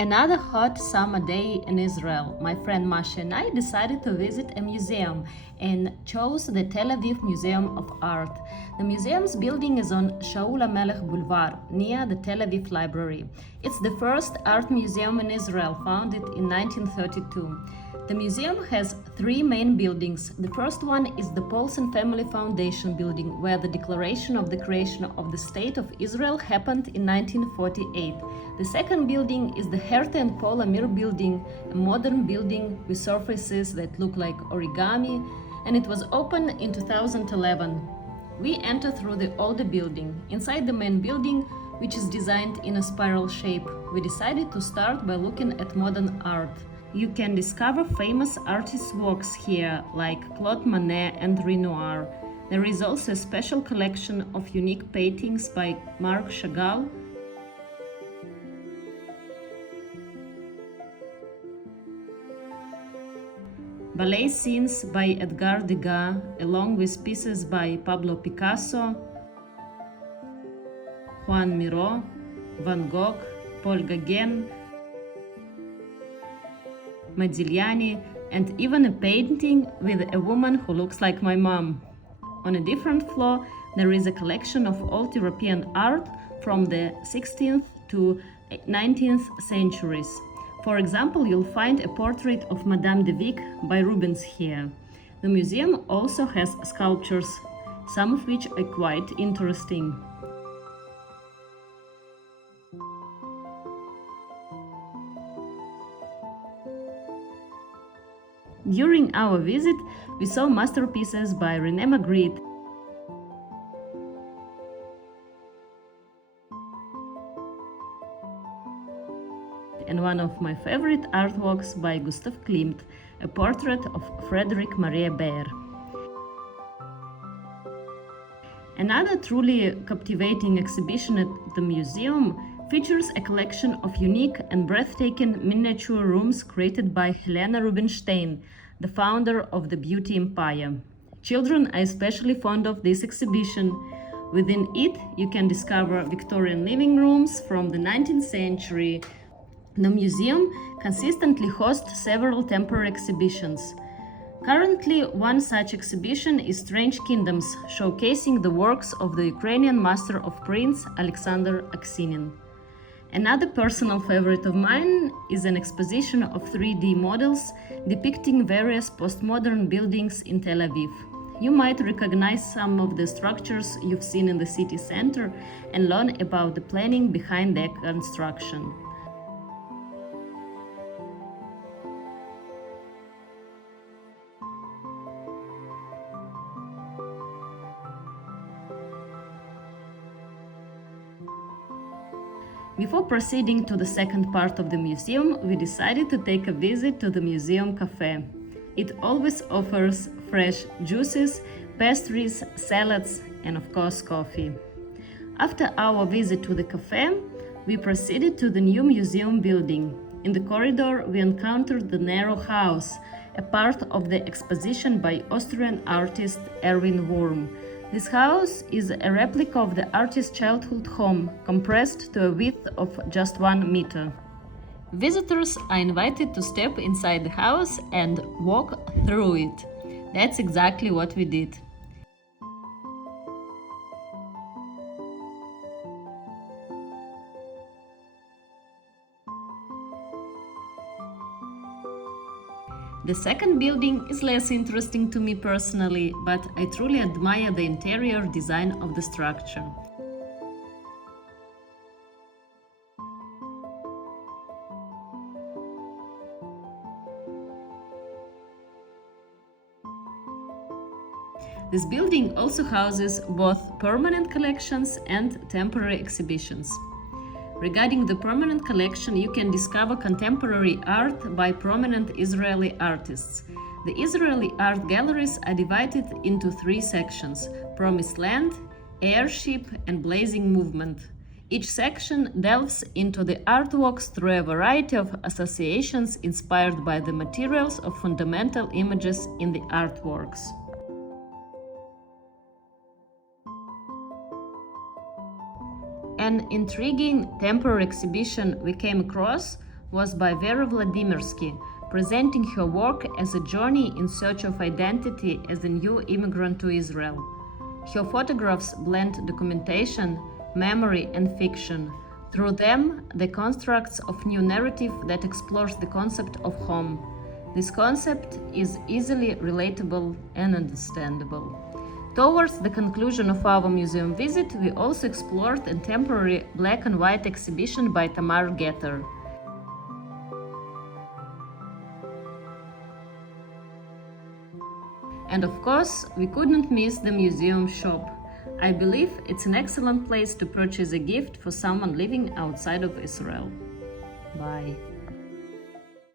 Another hot summer day in Israel, my friend Masha and I decided to visit a museum and chose the Tel Aviv Museum of Art. The museum's building is on Shaul HaMelech Boulevard, near the Tel Aviv Library. It's the first art museum in Israel, founded in 1932. The museum has three main buildings. The first one is the Paulson Family Foundation building, where the declaration of the creation of the State of Israel happened in 1948. The second building is the Herta and Paul Amir building, a modern building with surfaces that look like origami, and it was opened in 2011. We enter through the older building. Inside the main building, which is designed in a spiral shape, we decided to start by looking at modern art. You can discover famous artists' works here, like Claude Monet and Renoir. There is also a special collection of unique paintings by Marc Chagall, ballet scenes by Edgar Degas, along with pieces by Pablo Picasso, Juan Miró, Van Gogh, Paul Gauguin, Modigliani, and even a painting with a woman who looks like my mom. On a different floor, there is a collection of old European art from the 16th to 19th centuries. For example, you'll find a portrait of Madame de Vic by Rubens here. The museum also has sculptures, some of which are quite interesting. During our visit, we saw masterpieces by René Magritte and one of my favorite artworks by Gustav Klimt, a portrait of Frederick Maria Baer. Another truly captivating exhibition at the museum features a collection of unique and breathtaking miniature rooms created by Helena Rubinstein, the founder of the Beauty Empire. Children are especially fond of this exhibition. Within it, you can discover Victorian living rooms from the 19th century. The museum consistently hosts several temporary exhibitions. Currently, one such exhibition is Strange Kingdoms, showcasing the works of the Ukrainian master of prints Alexander Aksinin. Another personal favorite of mine is an exposition of 3D models depicting various postmodern buildings in Tel Aviv. You might recognize some of the structures you've seen in the city center and learn about the planning behind their construction. Before proceeding to the second part of the museum, we decided to take a visit to the museum cafe. It always offers fresh juices, pastries, salads, and of course coffee. After our visit to the cafe, we proceeded to the new museum building. In the corridor, we encountered the Narrow House, a part of the exposition by Austrian artist Erwin Wurm. This house is a replica of the artist's childhood home, compressed to a width of just 1 meter. Visitors are invited to step inside the house and walk through it. That's exactly what we did. The second building is less interesting to me personally, but I truly admire the interior design of the structure. This building also houses both permanent collections and temporary exhibitions. Regarding the permanent collection, you can discover contemporary art by prominent Israeli artists. The Israeli art galleries are divided into 3 sections: Promised Land, Airship, and Blazing Movement. Each section delves into the artworks through a variety of associations inspired by the materials of fundamental images in the artworks. An intriguing temporary exhibition we came across was by Vera Vladimirsky, presenting her work as a journey in search of identity as a new immigrant to Israel. Her photographs blend documentation, memory, and fiction. Through them, the constructs of new narrative that explores the concept of home. This concept is easily relatable and understandable. Towards the conclusion of our museum visit, we also explored a temporary black and white exhibition by Tamar Getter. And of course, we couldn't miss the museum shop. I believe it's an excellent place to purchase a gift for someone living outside of Israel. Bye.